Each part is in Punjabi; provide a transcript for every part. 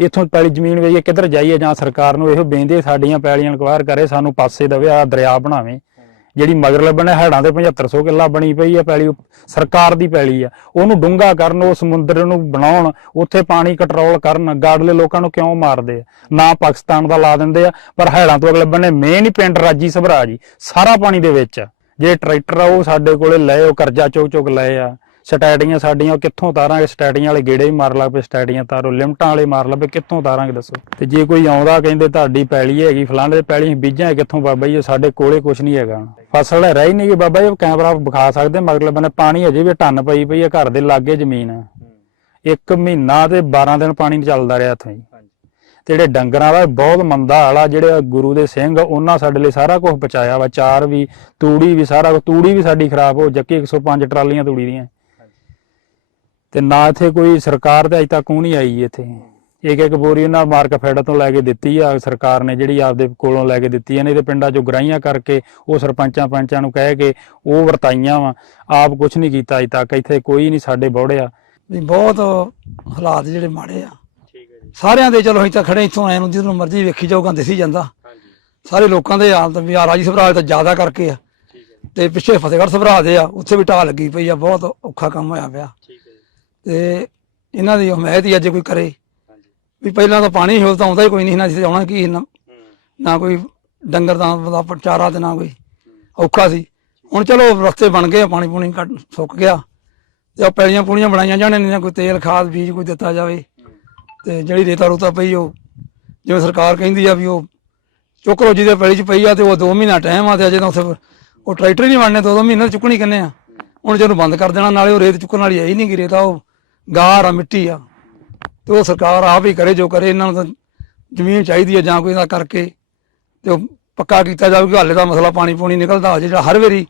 ਇੱਥੋਂ ਪੈਲੀ ਜ਼ਮੀਨ ਵੇਈਏ ਕਿੱਧਰ ਜਾਈਏ ਜਾਂ ਸਰਕਾਰ ਨੂੰ ਇਹੋ ਬੇਨਤੀ ਸਾਡੀਆਂ ਪੈਲੀਆਂ ਇਨਕੁਆਇਰ ਕਰੇ, ਸਾਨੂੰ ਪਾਸੇ ਦਵੇ ਆ ਦਰਿਆ ਬਣਾਵੇ। ਜਿਹੜੀ ਮਗਰ ਲੱਭਣੇ ਹੈੜਾਂ ਦੇ 7500 ਕਿੱਲਾ ਬਣੀ ਪਈ ਆ ਪੈਲੀ ਸਰਕਾਰ ਦੀ ਪੈਲੀ ਆ। ਉਹਨੂੰ ਡੂੰਘਾ ਕਰਨ, ਉਹ ਸਮੁੰਦਰ ਨੂੰ ਬਣਾਉਣ, ਉੱਥੇ ਪਾਣੀ ਕੰਟਰੋਲ ਕਰਨ ਗਾੜਲੇ ਲੋਕਾਂ ਨੂੰ ਕਿਉਂ ਮਾਰਦੇ ਆ? ਨਾ ਪਾਕਿਸਤਾਨ ਦਾ ਲਾ ਦਿੰਦੇ ਆ, ਪਰ ਹੈੜਾਂ ਤੋਂ ਅਗਲੇ ਬੰਨੇ ਮੇਨ ਹੀ ਪਿੰਡ ਰਾਜੀ ਸਭਰਾ ਜੀ, ਸਾਰਾ ਪਾਣੀ ਦੇ ਵਿੱਚ ਆ। ਜਿਹੜੇ ਟਰੈਕਟਰ ਆ, ਉਹ ਸਾਡੇ ਕੋਲੇ ਲਏ, ਉਹ ਕਰਜ਼ਾ ਚੁੱਕ ਚੁੱਕ ਲਏ ਆ। ਸਟੈਟੀਆਂ ਸਾਡੀਆਂ ਕਿੱਥੋਂ ਤਾਰਾਂਗੇ ਸਟੈਟੀਆਂ ਵਾਲੇ ਗੇੜੇ ਹੀ ਮਾਰ ਲੱਗ ਪਏ ਸਟੈਟੀਆਂ ਤਾਰੋ ਲਿਮਟਾਂ ਵਾਲੇ ਮਾਰ ਲੱਗ ਪਏ ਕਿੱਥੋਂ ਤਾਰਾਂਗੇ ਦੱਸੋ? ਤੇ ਜੇ ਕੋਈ ਆਉਂਦਾ ਕਹਿੰਦੇ ਤੁਹਾਡੀ ਪੈਲੀ ਹੈਗੀ ਫਲਾਣੇ ਦੇ ਪੈਲੀ ਬੀਜਾਂ ਹੈ ਕਿੱਥੋਂ ਬਾਬਾ ਜੀ ਸਾਡੇ ਕੋਲੇ ਕੁਝ ਨਹੀਂ ਹੈਗਾ। ਫਸਲ ਰਹਿ ਹੀ ਨਹੀਂ ਗਈ ਬਾਬਾ ਜੀ ਕੈਮਰਾ ਵਿਖਾ ਸਕਦੇ ਮਗਰਲੇ ਬੰਨੇ ਪਾਣੀ ਅਜੇ ਵੀ ਟੰਨ ਪਈ ਪਈ ਹੈ ਘਰ ਦੇ ਲਾਗੇ ਜ਼ਮੀਨ ਆ। ਇੱਕ ਮਹੀਨਾ ਤੇ 12 ਦਿਨ ਪਾਣੀ ਨਹੀਂ ਚੱਲਦਾ ਰਿਹਾ ਇੱਥੋਂ। ਹੀ ਤੇ ਜਿਹੜੇ ਡੰਗਰਾਂ ਦਾ ਬਹੁਤ ਮੰਦਾ ਹਾਲਾ ਜਿਹੜੇ ਗੁਰੂ ਦੇ ਸਿੰਘ ਉਹਨਾਂ ਸਾਡੇ ਲਈ ਸਾਰਾ ਕੁਝ ਬਚਾਇਆ ਵਾ ਚਾਰ ਵੀ ਤੂੜੀ ਵੀ ਸਾਰਾ ਤੂੜੀ ਵੀ ਸਾਡੀ ਖਰਾਬ ਹੋ ਜੱਕੀ 105 ਟਰਾਲੀਆਂ ਤੂੜੀ ਦੀਆਂ। ਤੇ ਨਾ ਇੱਥੇ ਕੋਈ ਸਰਕਾਰ ਤੇ ਅਜ ਤੱਕ ਉਹ ਨਹੀਂ ਆਈ ਇੱਥੇ? ਇੱਕ ਇੱਕ ਬੋਰੀ ਉਹਨਾਂ ਮਾਰਕ ਫੈਡ ਤੋਂ ਲੈ ਕੇ ਦਿੱਤੀ ਆ ਸਰਕਾਰ ਨੇ ਜਿਹੜੀ ਆਪਦੇ ਕੋਲੋਂ ਲੈ ਕੇ ਦਿੱਤੀ ਆ ਨਹੀਂ ਤੇ ਪਿੰਡਾਂ 'ਚੋਂ ਗਰਾਈਆਂ ਕਰਕੇ ਉਹ ਸਰਪੰਚਾਂ ਪੰਚਾਂ ਨੂੰ ਕਹਿ ਕੇ ਉਹ ਵਰਤਾਈਆਂ ਵਾ। ਆਪ ਕੁਝ ਨਹੀਂ ਕੀਤਾ ਅਜ ਤੱਕ ਇੱਥੇ ਕੋਈ ਨਹੀਂ ਸਾਡੇ ਬੋੜਿਆ ਵੀ ਬਹੁਤ ਹਾਲਾਤ ਜਿਹੜੇ ਮਾੜੇ ਆ। ਠੀਕ ਹੈ ਜੀ। ਸਾਰਿਆਂ ਦੇ ਚਲੋ ਅਸੀਂ ਤਾਂ ਖੜੇ ਇੱਥੋਂ ਆਏ ਨੂੰ ਜਿੱਦੋਂ ਮਰਜ਼ੀ ਵੇਖੀ ਜਾਊਗਾ ਦਿਸੀ ਜਾਂਦਾ। ਸਾਰੇ ਲੋਕਾਂ ਦੇ ਹਾਲਤ ਵੀ ਆ ਰਾਜੀ ਸਭਰਾਜ ਤਾਂ ਜ਼ਿਆਦਾ ਕਰਕੇ ਆ। ਠੀਕ ਹੈ ਜੀ। ਤੇ ਪਿੱਛੇ ਫਤਿਹਗੜ੍ਹ ਸਭਰਾ ਦੇ ਆ ਉੱਥੇ ਵੀ ਢਾਹ ਲੱਗੀ ਪਈ ਆ ਬਹੁਤ ਔਖਾ ਕੰਮ ਹੋਇਆ ਪਿਆ। ਤੇ ਇਹਨਾਂ ਦੀ ਹਮਾਇਤ ਹੀ ਅੱਜ ਕੋਈ ਕਰੇ। ਵੀ ਪਹਿਲਾਂ ਤਾਂ ਪਾਣੀ ਹੋ ਤਾਂ ਆਉਂਦਾ ਹੀ ਕੋਈ ਨਹੀਂ ਨਾ ਸੀ ਆਉਣਾ ਕੀ ਨਾ ਨਾ ਕੋਈ ਡੰਗਰ ਦਾ ਦਾ ਚਾਰਾ ਤੇ ਨਾ ਕੋਈ ਔਖਾ ਸੀ। ਹੁਣ ਚਲੋ ਰਸਤੇ ਬਣ ਗਏ ਪਾਣੀ ਪੂਣੀ ਸੁੱਕ ਗਿਆ। ਤੇ ਉਹ ਪੈਲੀਆਂ ਪੂਣੀਆਂ ਬਣਾਈਆਂ ਜਾਣੇ ਨੇ ਕੋਈ ਤੇਲ ਖਾਦ ਬੀਜ ਕੋਈ ਦਿੱਤਾ ਜਾਵੇ। ਤੇ ਜਿਹੜੀ ਰੇਤਾ ਰੂਤਾ ਪਈ ਉਹ ਜਿਵੇਂ ਸਰਕਾਰ ਕਹਿੰਦੀ ਆ ਵੀ ਉਹ ਚੁੱਕ ਲੋ ਜਿਹਦੇ ਪੈਲੀ ਚ ਪਈ ਆ ਤੇ ਉਹ 2 ਮਹੀਨਾ ਟਾਈਮ ਆ ਤੇ ਅਜੇ ਤਾਂ ਉੱਥੇ ਉਹ ਟਰੈਕਟਰ ਹੀ ਨਹੀਂ ਬਣਨੇ ਦੋ ਦੋ ਮਹੀਨੇ ਚੁੱਕਣੀ ਕਿੰਨੇ ਆ। ਹੁਣ ਜਦੋਂ ਬੰਦ ਕਰ ਦੇਣਾ ਨਾਲੇ ਉਹ ਰੇਤ ਚੁੱਕਣ ਵਾਲੀ ਹੈ ਹੀ ਨਹੀਂ ਗੀ ਰੇਤਾ ਉਹ ਗਾਰ ਆ ਮਿੱਟੀ ਆ। ਤੇ ਉਹ ਸਰਕਾਰ ਆਪ ਹੀ ਕਰੇ ਜੋ ਕਰੇ ਇਹਨਾਂ ਨੂੰ ਤਾਂ ਜ਼ਮੀਨ ਚਾਹੀਦੀ ਹੈ ਜਾਂ ਕੋਈ ਦਾ ਕਰਕੇ ਤੇ ਉਹ ਪੱਕਾ ਕੀਤਾ ਜਾਵੇ ਕਿ ਹਾਲੇ ਦਾ ਮਸਲਾ ਪਾਣੀ ਪੂਣੀ ਨਿਕਲਦਾ ਹੋ ਜਿਹੜਾ ਹਰ ਵਾਰੀ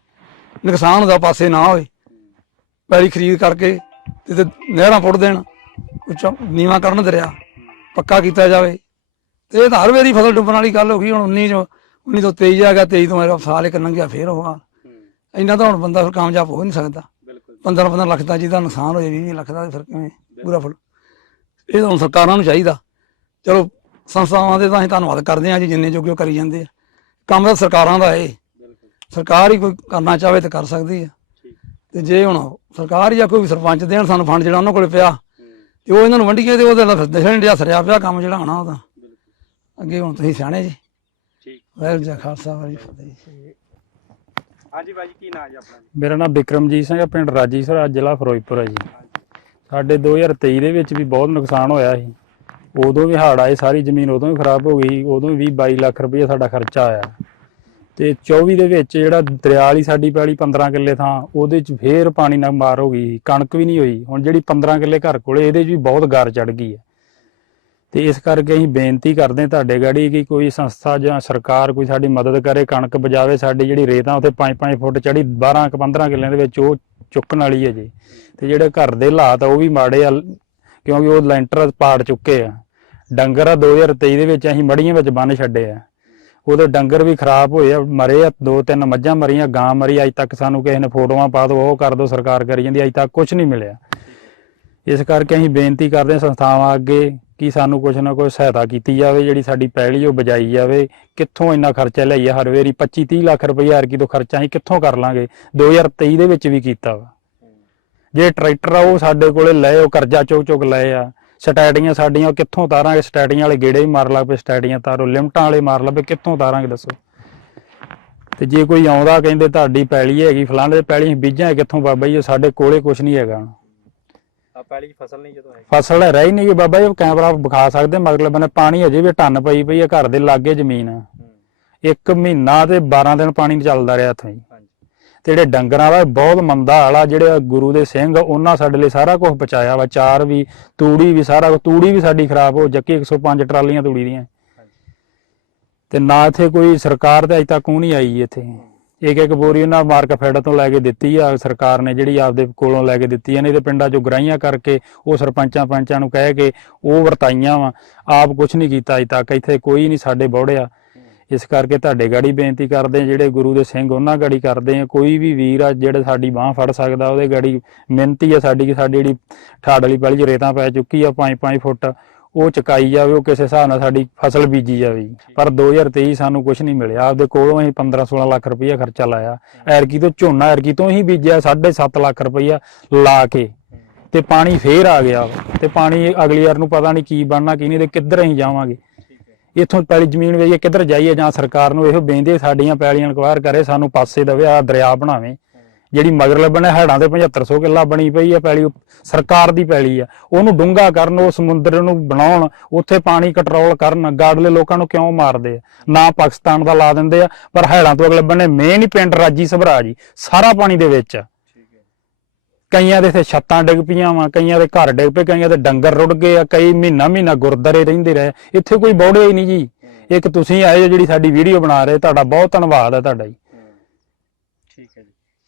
ਨੁਕਸਾਨ ਦਾ ਪਾਸੇ ਨਾ ਹੋਏ। ਪੈਲੀ ਖਰੀਦ ਕਰਕੇ ਤੇ ਨਹਿਰਾਂ ਪੁੱਟ ਦੇਣ ਉੱਚਾ ਨੀਵਾ ਕਰਨ ਦਰਿਆ ਪੱਕਾ ਕੀਤਾ ਜਾਵੇ। ਤੇ ਇਹ ਤਾਂ ਹਰ ਵਾਰੀ ਫਸਲ ਡੁੱਬਣ ਵਾਲੀ ਗੱਲ ਹੋ ਗਈ ਹੁਣ 19 ਚੋਂ 19 ਤੋਂ 23 ਆ ਗਿਆ 23 ਤੋਂ ਮੇਰਾ ਸਾਲ ਇੱਕ ਲੰਘਿਆ ਫੇਰ ਹੋਗਾ ਇੰਨਾ ਤਾਂ ਹੁਣ ਬੰਦਾ ਫਿਰ ਕਾਮਯਾਬ ਹੋ ਨਹੀਂ ਸਕਦਾ। 15 15 ਲੱਖ ਦਾ ਜਿਹਦਾ ਨੁਕਸਾਨ ਹੋਏ 20 ਲੱਖ ਦਾ ਫਿਰ ਕਿਵੇਂ? ਪੂਰਾ ਫਲ। ਇਹ ਤਾਂ ਹੁਣ ਸਰਕਾਰਾਂ ਨੂੰ ਚਾਹੀਦਾ। ਚਲੋ ਸੰਸਥਾਵਾਂ ਦੇ ਤਾਂ ਅਸੀਂ ਧੰਨਵਾਦ ਕਰਦੇ ਹਾਂ ਜੀ ਜਿੰਨੇ ਜੋਗੇ ਉਹ ਕਰੀ ਜਾਂਦੇ ਆ। ਕੰਮ ਤਾਂ ਸਰਕਾਰਾਂ ਦਾ ਹੈ ਬਿਲਕੁਲ ਸਰਕਾਰ ਹੀ ਕੋਈ ਕਰਨਾ ਚਾਹਵੇ ਤਾਂ ਕਰ ਸਕਦੀ ਹੈ ਠੀਕ ਤੇ ਜੇ ਹੁਣ ਸਰਕਾਰ ਜਾਂ ਕੋਈ ਵੀ ਸਰਪੰਚ ਦੇਣ ਸਾਨੂੰ ਫੰਡ ਜਿਹੜਾ ਉਹਨਾਂ ਕੋਲੇ ਪਿਆ ਤੇ ਉਹ ਇਹਨਾਂ ਨੂੰ ਵੰਡੀਏ ਤੇ ਉਹਦੇ ਨਾਲ ਦਿਖਣ ਡਿਆ ਸਰਿਆ ਪਿਆ ਕੰਮ ਜਿਹੜਾ ਹੋਣਾ ਉਹਦਾ ਅੱਗੇ ਹੁਣ ਤੁਸੀਂ ਸਿਆਣੇ ਜੀ। ਠੀਕ। ਵਾਹਿਗੁਰੂ ਜੀ ਖਾਲਸਾ ਵਾਹਿਗੁਰੂ ਜੀ ਹਾਂਜੀ ਫਤਿਹ ਜੀ ਕੀ ਨਾਮ ਜੀ ਆਪਣਾ ਮੇਰਾ ਨਾਮ ਬਿਕਰਮਜੀਤ ਸਿੰਘ ਹੈ, ਪਿੰਡ ਰਾਜੀਸਰ ਜ਼ਿਲ੍ਹਾ ਫਿਰੋਜ਼ਪੁਰ ਹੈ ਜੀ। ਸਾਡੇ 2023 ਦੇ ਵਿੱਚ ਵੀ ਬਹੁਤ ਨੁਕਸਾਨ ਹੋਇਆ ਸੀ। ਉਦੋਂ ਵੀ ਹੜ੍ਹ ਆਏ, ਸਾਰੀ ਜ਼ਮੀਨ ਉਦੋਂ ਵੀ ਖਰਾਬ ਹੋ ਗਈ ਉਦੋਂ ਵੀ 22 ਲੱਖ ਰੁਪਏ ਸਾਡਾ ਖਰਚਾ ਆਇਆ। ਤੇ 24 ਦੇ ਵਿੱਚ ਜਿਹੜਾ ਦਰਿਆ ਵਾਲੀ ਸਾਡੀ ਪੈਲੀ 15 ਕਿੱਲੇ ਥਾਂ, ਉਹਦੇ ਚ ਫੇਰ ਪਾਣੀ ਨਾਲ ਮਾਰ ਹੋ ਗਈ ਕਣਕ ਵੀ ਨਹੀਂ ਹੋਈ। ਹੁਣ ਜਿਹੜੀ 15 ਕਿੱਲੇ ਘਰ ਕੋਲੇ, ਇਹਦੇ ਚ ਵੀ ਬਹੁਤ ਗਾਰ ਚੜ ਗਈ ਹੈ। ਤੇ ਇਸ ਕਰਕੇ ਅਸੀਂ ਬੇਨਤੀ ਕਰਦੇ ਹਾਂ ਤੁਹਾਡੇ ਗਾੜੀ ਕਿ ਕੋਈ ਸੰਸਥਾ ਜਾਂ ਸਰਕਾਰ ਕੋਈ ਸਾਡੀ ਮਦਦ ਕਰੇ, ਕਣਕ ਬਜਾਵੇ ਸਾਡੀ ਜਿਹੜੀ ਰੇਤਾਂ ਉੱਥੇ 5-5 ਫੁੱਟ ਚੜੀ 12 ਕੁ 15 ਕਿੱਲਿਆਂ ਦੇ ਵਿੱਚ ਉਹ ਚੁੱਕਣ ਵਾਲੀ ਹੈ ਜੀ। ਤੇ ਜਿਹੜੇ ਘਰ ਦੇ ਹਾਲਾਤ ਆ, ਉਹ ਵੀ ਮਾੜੇ ਆ, ਕਿਉਂਕਿ ਉਹ ਲੈਂਟਰ ਪਾੜ ਚੁੱਕੇ ਆ। ਡੰਗਰ ਆ 2023 ਦੇ ਵਿੱਚ ਅਸੀਂ ਮੜੀਆਂ ਵਿੱਚ ਬੰਨ ਛੱਡੇ ਆ। ਉਹਦੇ ਡੰਗਰ ਵੀ ਖਰਾਬ ਹੋਏ ਆ, ਮਰੇ ਆ ਦੋ ਤਿੰਨ ਮੱਝਾਂ ਮਰੀਆਂ, ਗਾਂ ਮਰੀ, ਅੱਜ ਤੱਕ ਸਾਨੂੰ ਕਿਸੇ ਨੇ ਫੋਟੋਆਂ ਪਾ ਦਿਓ ਉਹ ਕਰ ਦਿਓ ਸਰਕਾਰ ਕਰੀ ਜਾਂਦੀ, ਅੱਜ ਤੱਕ ਕੁਝ ਨਹੀਂ ਮਿਲਿਆ। ਇਸ ਕਰਕੇ ਅਸੀਂ ਬੇਨਤੀ ਕਰਦੇ ਹਾਂ ਸੰਸਥਾਵਾਂ ਅੱਗੇ ਕਿ ਸਾਨੂੰ ਕੁਝ ਨਾ ਕੁਝ ਸਹਾਇਤਾ ਕੀਤੀ ਜਾਵੇ, ਜਿਹੜੀ ਸਾਡੀ ਪੈਲੀ ਉਹ ਬਜਾਈ ਜਾਵੇ। ਕਿੱਥੋਂ ਇੰਨਾ ਖਰਚਾ ਲਈਏ ਹਰ ਵੇਰੀ? 25 30 ਲੱਖ ਰੁਪਏ ਹਰ ਕੀ ਤੋਂ ਖਰਚਾ ਅਸੀਂ ਕਿੱਥੋਂ ਕਰ ਲਾਂਗੇ? 2023 ਦੇ ਵਿੱਚ ਵੀ ਕੀਤਾ ਵਾ। ਜੇ ਟਰੈਕਟਰ ਆ, ਉਹ ਸਾਡੇ ਕੋਲੇ ਲਏ, ਉਹ ਕਰਜ਼ਾ ਚੁੱਕ ਚੁੱਕ ਲਏ ਆ। ਸਟੈਟੀਆਂ ਸਾਡੀਆਂ ਕਿੱਥੋਂ ਤਾਰਾਂਗੇ? ਸਟੈਟੀਆਂ ਵਾਲੇ ਗੇੜੇ ਹੀ ਮਾਰ ਲੱਗ ਪਏ, ਸਟੈਟੀਆਂ ਤਾਰੋ, ਲਿਮਟਾਂ ਵਾਲੇ ਮਾਰ ਲੱਗ ਪਏ। ਕਿੱਥੋਂ ਤਾਰਾਂਗੇ ਦੱਸੋ? ਤੇ ਜੇ ਕੋਈ ਆਉਂਦਾ, ਕਹਿੰਦੇ ਤੁਹਾਡੀ ਪੈਲੀ ਹੈਗੀ, ਫਲਾਣੇ ਪੈਲੀ ਬੀਜਾਂ ਕਿੱਥੋਂ ਬਾਬਾ ਜੀ? ਉਹ ਸਾਡੇ ਕੋਲੇ ਕੁਝ ਨਹੀਂ ਹੈਗਾ। ਆ ਫਸਲ ਨਹੀਂ ਜਦੋਂ ਹੈ ਫਸਲ ਰਹਿ ਹੀ ਨਹੀਂ ਗਈ ਬਾਬਾ ਜੀ ਕੈਮਰਾ ਵਿਖਾ ਸਕਦੇ ਮਗਰਲੇ ਬੰਨੇ ਪਾਣੀ ਅਜੇ ਵੀ ਟੰਨ ਪਈ ਪਈ ਹੈ ਘਰ ਦੇ ਲਾਗੇ ਜ਼ਮੀਨ ਆ। ਇੱਕ ਮਹੀਨਾ ਤੇ 12 ਦਿਨ ਪਾਣੀ ਨਹੀਂ ਚੱਲਦਾ ਰਿਹਾ ਇੱਥੋਂ ਹਾਂਜੀ। ਤੇ ਜਿਹੜੇ ਡੰਗਰਾਂ ਦਾ ਬਹੁਤ ਮੰਦਾ ਹਾਲਾ ਜਿਹੜੇ ਗੁਰੂ ਦੇ ਸਿੰਘ ਉਹਨਾਂ ਸਾਡੇ ਲਈ ਸਾਰਾ ਕੁਝ ਬਚਾਇਆ ਵਾ ਚਾਰ ਵੀ ਤੂੜੀ ਵੀ ਸਾਰਾ ਕੁਛ- ਤੂੜੀ ਵੀ ਸਾਡੀ ਖਰਾਬ ਹੋ ਜੱਕੀ 105 ਟਰਾਲੀਆਂ ਤੂੜੀ ਦੀਆਂ। ਤੇ ਨਾ ਇੱਥੇ ਕੋਈ ਸਰਕਾਰ ਤੇ ਅਜ ਤੱਕ ਉਹ ਨਹੀਂ ਆਈ ਇੱਥੇ। ਇੱਕ ਇੱਕ ਬੋਰੀ ਉਹਨਾਂ ਮਾਰਕ ਫੈਡ ਤੋਂ ਲੈ ਕੇ ਦਿੱਤੀ ਆ, ਸਰਕਾਰ ਨੇ ਜਿਹੜੀ ਆਪਦੇ ਕੋਲੋਂ ਲੈ ਕੇ ਦਿੱਤੀ ਆ ਨਹੀਂ ਤੇ ਪਿੰਡਾਂ 'ਚੋਂ ਗਰਾਈਆਂ ਕਰਕੇ ਉਹ ਸਰਪੰਚਾਂ ਪੰਚਾਂ ਨੂੰ ਕਹਿ ਕੇ ਉਹ ਵਰਤਾਈਆਂ ਵਾ। ਆਪ ਕੁਝ ਨਹੀਂ ਕੀਤਾ ਅਜ ਤੱਕ, ਇੱਥੇ ਕੋਈ ਨਹੀਂ ਸਾਡੇ ਬੌੜਿਆ ਇਸ ਕਰਕੇ ਤੁਹਾਡੇ ਗਾੜੀ ਬੇਨਤੀ ਕਰਦੇ ਆ, ਜਿਹੜੇ ਗੁਰੂ ਦੇ ਸਿੰਘ ਉਹਨਾਂ ਗਾੜੀ ਕਰਦੇ ਆ। ਕੋਈ ਵੀ ਵੀਰ ਆ, ਜਿਹੜੇ ਸਾਡੀ ਬਾਹ ਫੜ ਸਕਦਾ, ਉਹਦੇ ਗਾੜੀ ਮਿਹਨਤੀ ਆ ਸਾਡੀ, ਕਿ ਸਾਡੀ ਜਿਹੜੀ ਠਾੜ ਵਾਲੀ ਪੈਲੀ ਚ ਰੇਤਾਂ ਪੈ ਚੁੱਕੀ ਆ 5-5 ਫੁੱਟ। ਉਹ ਚੁਕਾਈ ਜਾਵੇ ਉਹ ਕਿਸੇ ਹਿਸਾਬ ਨਾਲ ਸਾਡੀ ਫਸਲ ਬੀਜੀ ਜਾਵੇ ਜੀ। ਪਰ 2023 ਸਾਨੂੰ ਕੁਝ ਨਹੀਂ ਮਿਲਿਆ। ਆਪਦੇ ਕੋਲੋਂ ਅਸੀਂ 15 16 ਲੱਖ ਰੁਪਈਆ ਖਰਚਾ ਲਾਇਆ। ਐਰਕੀ ਤੋਂ ਝੋਨਾ ਐਰਕੀ ਤੋਂ ਹੀ ਬੀਜਿਆ 7.5 ਲੱਖ ਰੁਪਈਆ ਲਾ ਕੇ। ਤੇ ਪਾਣੀ ਫੇਰ ਆ ਗਿਆ। ਤੇ ਪਾਣੀ ਅਗਲੀ ਵਾਰ ਨੂੰ ਪਤਾ ਨਹੀਂ ਕੀ ਬਣਨਾ ਕੀ ਨਹੀਂ ਤੇ ਕਿੱਧਰ ਅਸੀਂ ਜਾਵਾਂਗੇ। ਇੱਥੋਂ ਪੈਲੀ ਜ਼ਮੀਨ ਵੇਈਏ ਕਿੱਧਰ ਜਾਈਏ ਜਾਂ ਸਰਕਾਰ ਨੂੰ ਇਹੋ ਬੇਨਦੇ ਸਾਡੀਆਂ ਪੈਲੀਆਂ ਇਨਕੁਆਇਰ ਕਰੇ ਸਾਨੂੰ ਪਾਸੇ ਦਵੇ ਆ ਦਰਿਆ ਬਣਾਵੇ। ਜਿਹੜੀ ਮਗਰਲੇ ਬਣੇ ਹੈੜਾਂ ਤੇ 7500 ਕਿੱਲਾ ਬਣੀ ਪਈ ਆ ਪੈਲੀ ਸਰਕਾਰ ਦੀ ਪੈਲੀ ਆ। ਉਹਨੂੰ ਡੂੰਘਾ ਕਰਨ, ਉਹ ਸਮੁੰਦਰ ਨੂੰ ਬਣਾਉਣ, ਉੱਥੇ ਪਾਣੀ ਕੰਟਰੋਲ ਕਰਨ ਗਾੜਲੇ ਲੋਕਾਂ ਨੂੰ ਕਿਉਂ ਮਾਰਦੇ ਆ? ਨਾ ਪਾਕਿਸਤਾਨ ਦਾ ਲਾ ਦਿੰਦੇ ਆ, ਪਰ ਹੈੜਾਂ ਤੋਂ ਅਗਲੇ ਬੰਨੇ ਮੇਨ ਹੀ ਪਿੰਡ ਰਾਜੀ ਸਭਰਾ ਜੀ, ਸਾਰਾ ਪਾਣੀ ਦੇ ਵਿੱਚ ਆ। ਕਈਆਂ ਦੇ ਇੱਥੇ ਛੱਤਾਂ ਡਿੱਗ ਪਈਆਂ ਵਾ, ਕਈਆਂ ਦੇ ਘਰ ਡਿੱਗ ਪਏ, ਕਈਆਂ ਦੇ ਡੰਗਰ ਰੁੜ ਗਏ ਆ, ਕਈ ਮਹੀਨਾ ਮਹੀਨਾ ਗੁਰਦਾਰੇ ਰਹਿੰਦੇ ਰਹੇ। ਇੱਥੇ ਕੋਈ ਬੌੜੇ ਹੀ ਨਹੀਂ ਜੀ। ਇੱਕ ਤੁਸੀਂ ਆਏ ਹੋ ਜਿਹੜੀ ਸਾਡੀ ਵੀਡੀਓ ਬਣਾ ਰਹੇ, ਤੁਹਾਡਾ ਬਹੁਤ ਧੰਨਵਾਦ ਹੈ ਤੁਹਾਡਾ ਜੀ।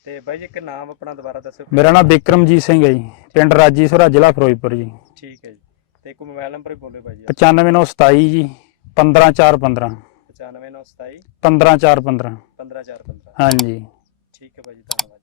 ਤੇ ਬਾਈ ਜੀ ਇੱਕ ਨਾਮ ਆਪਣਾ ਦੁਬਾਰਾ ਦੱਸਿਓ ਮੇਰਾ ਨਾਮ ਬਿਕਰਮਜੀਤ ਸਿੰਘ ਹੈ ਜੀ ਪਿੰਡ ਰਾਜੀਸਰਾ ਜ਼ਿਲ੍ਹਾ ਫਿਰੋਜ਼ਪੁਰ ਜੀ। ਠੀਕ ਹੈ ਜੀ। ਤੇ ਇੱਕ ਮੋਬਾਈਲ ਨੰਬਰ ਵੀ ਬੋਲਿਓ ਬਾਈ ਜੀ। 95927 ਜੀ 15415 95927 15415 15415 ਹਾਂਜੀ। ਠੀਕ ਹੈ ਬਾਈ ਜੀ ਧੰਨਵਾਦ।